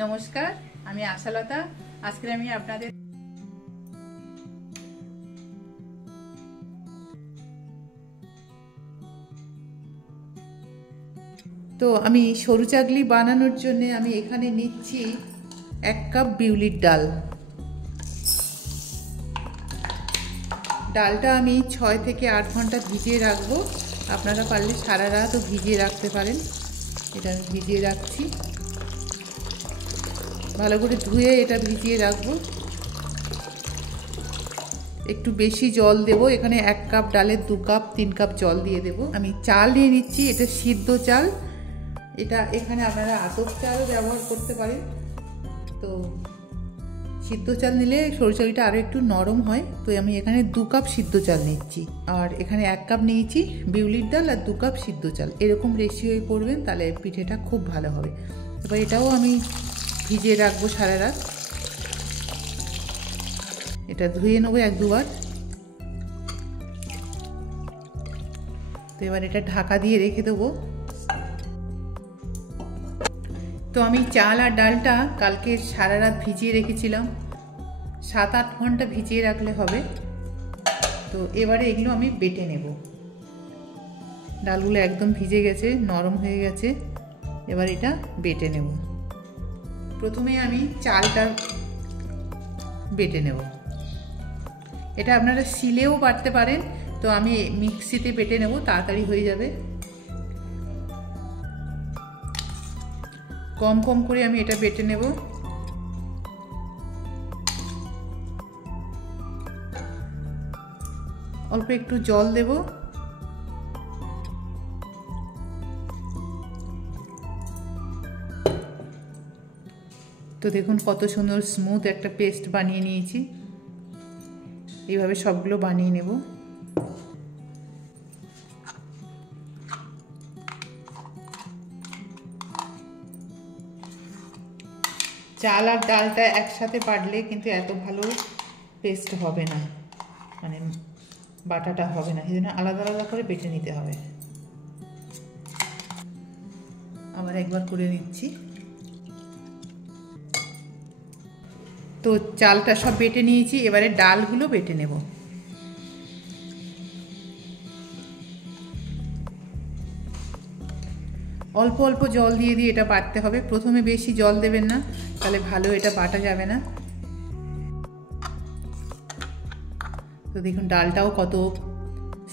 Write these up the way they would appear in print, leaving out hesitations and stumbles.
নমস্কার, আমি আশালতা। আজকে আমি আপনাদের আমি সরু চাকলি বানানোর জন্য আমি এখানে নিচ্ছি 1 কাপ বিউলির ডাল। ডালটা আমি 6 থেকে 8 ঘন্টা ভিজিয়ে রাখবো। আপনারা পারলে সারা রাতও ভিজিয়ে রাখতে পারেন। এটা আমি ভিজিয়ে রাখছি, ভালো করে ধুয়ে এটা ভিজিয়ে রাখবো। একটু বেশি জল দেব, এখানে 1 কাপ ডালে 2 কাপ 3 কাপ জল দিয়ে দেব। আমি চাল নিয়ে নিচ্ছি, এটা সিদ্ধ চাল। এটা এখানে আপনারা আতপ চালও ব্যবহার করতে পারেন। তো সিদ্ধ চাল নিলে সরু চালটা আরও একটু নরম হয়। তো আমি এখানে 2 কাপ সিদ্ধ চাল নিচ্ছি, আর এখানে 1 কাপ নিয়েছি বিউলির ডাল আর 2 কাপ সিদ্ধ চাল। এরকম রেশিওয় করবেন, তাহলে পিঠেটা খুব ভালো হবে। এবার এটাও আমি ভিজিয়ে রাখবো সারা রাত। এটা ধুয়ে নেবো 1-2 বার। তো এবার এটা ঢাকা দিয়ে রেখে দেবো। তো আমি চাল আর ডালটা কালকে সারা রাত ভিজিয়ে রেখেছিলাম, 7-8 ঘন্টা ভিজিয়ে রাখলে হবে। তো এবারে এগুলো আমি বেটে নেব। ডালগুলো একদম ভিজে গেছে, নরম হয়ে গেছে। এবার এটা বেটে নেব। প্রথমে আমি চালটা বেটে নেব। এটা আপনারা শিলেও বাটতে পারেন, তো আমি মিক্সিতে বেটে নেব, তাড়াতাড়ি হয়ে যাবে। কম কম করে আমি এটা বেটে নেব। অল্প একটু জল দেব। তো দেখুন কত সুন্দর স্মুথ একটা পেস্ট বানিয়ে নিয়েছি। এইভাবে সবগুলো বানিয়ে নেব। চাল আর ডালটা একসাথে বাটলে কিন্তু এত ভালো পেস্ট হবে না, মানে বাটাটা হবে না। সেই জন্য আলাদা আলাদা করে বেটে নিতে হবে। আবার একবার করে নিচ্ছি। তো চালটা সব বেটে নিয়েছি, এবারে ডালগুলো বেটে নেব। অল্প অল্প জল দিয়ে দিয়ে এটা বাটতে হবে। প্রথমে বেশি জল দেবেন না, তাহলে ভালো এটা বাটা যাবে না। তো দেখুন ডালটাও কত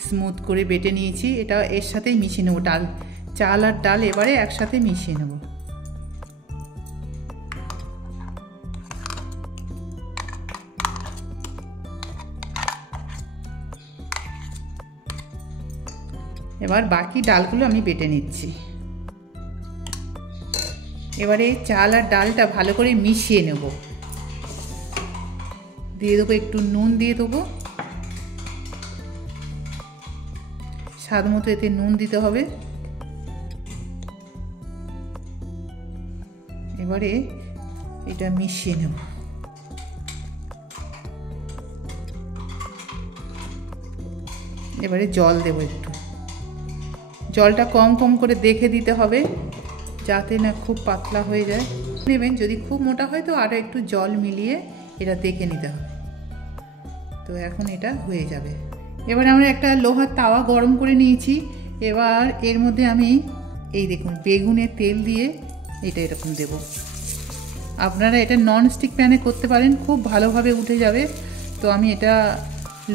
স্মুথ করে বেটে নিয়েছি। এটা এর সাথেই মিশিয়ে নেব। চাল আর ডাল এবারে একসাথে মিশিয়ে নেব। এবার বাকি ডালগুলো আমি বেটে নিচ্ছি। এবারে চাল আর ডালটা ভালো করে মিশিয়ে নেব। দিয়ে দেবো একটু নুন, দিয়ে দেবো স্বাদ মতো, এতে নুন দিতে হবে। এবারে এটা মিশিয়ে নেব। এবারে জল দেব একটু। জলটা কম কম করে দেখে দিতে হবে, যাতে না খুব পাতলা হয়ে যায়। নেবেন, যদি খুব মোটা হয় তো আরও একটু জল মিলিয়ে এটা দেখে নিতে হবে। তো এখন এটা হয়ে যাবে। এবার আমরা একটা লোহার তাওয়া গরম করে নিয়েছি। এবার এর মধ্যে আমি এই দেখুন বেগুনের তেল দিয়ে এটা এরকম দেব। আপনারা এটা ননস্টিক প্যানে করতে পারেন, খুব ভালোভাবে উঠে যাবে। তো আমি এটা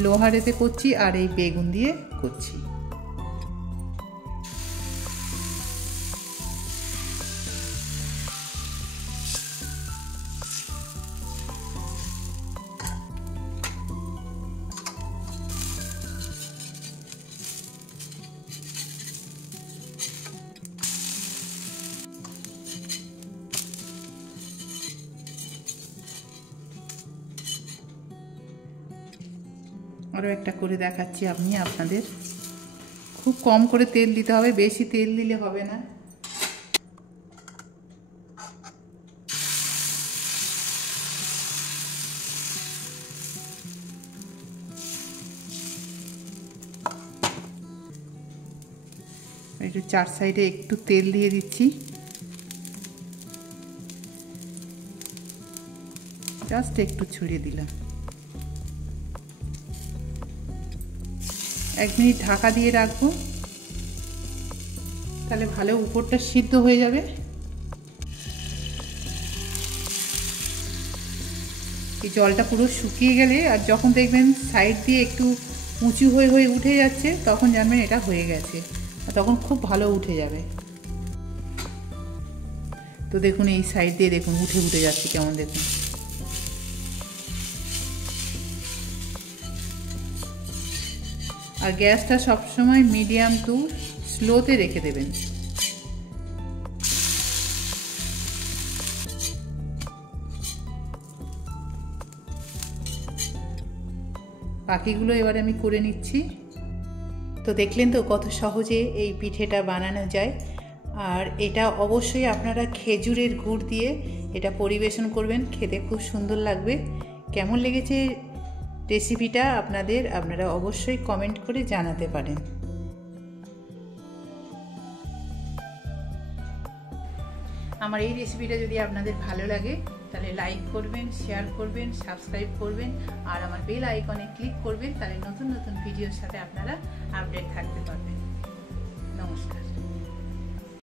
লোহার এতে করছি, আর এই বেগুন দিয়ে করছি। আরও একটা করে দেখাচ্ছি আমি আপনাদের। খুব কম করে তেল দিতে হবে, বেশি তেল দিলে হবে না। একটু চার সাইডে একটু তেল দিয়ে দিচ্ছি। জাস্ট একটু ছড়িয়ে দিলাম। 1 মিনিট ঢাকা দিয়ে রাখবো, তাহলে ভালো উপরটা সিদ্ধ হয়ে যাবে। এই জলটা পুরো শুকিয়ে গেলে আর যখন দেখবেন সাইড দিয়ে একটু উঁচু হয়ে হয়ে উঠে যাচ্ছে, তখন জানবেন এটা হয়ে গেছে, আর তখন খুব ভালো উঠে যাবে। তো দেখুন এই সাইড দিয়ে দেখুন উঠে উঠে যাচ্ছে কেমন, দেখুন। আর গ্যাসটা সবসময় মিডিয়াম টু স্লোতে রেখে দেবেন। বাকিগুলো এবারে আমি করে নিচ্ছি। তো দেখলেন তো কত সহজে এই পিঠেটা বানানো যায়। আর এটা অবশ্যই আপনারা খেজুরের গুড় দিয়ে এটা পরিবেশন করবেন, খেতে খুব সুন্দর লাগবে। কেমন লেগেছে রেসিপিটা আপনারা অবশ্যই কমেন্ট করে জানাতে পারেন। আমার এই রেসিপিটা যদি আপনাদের ভালো লাগে তাহলে লাইক করবেন, শেয়ার করবেন, সাবস্ক্রাইব করবেন, আর আমার বেল আইকনে ক্লিক করবেন, তাহলে নতুন নতুন ভিডিওর সাথে আপনারা আপডেট থাকতে পারবেন। নমস্কার।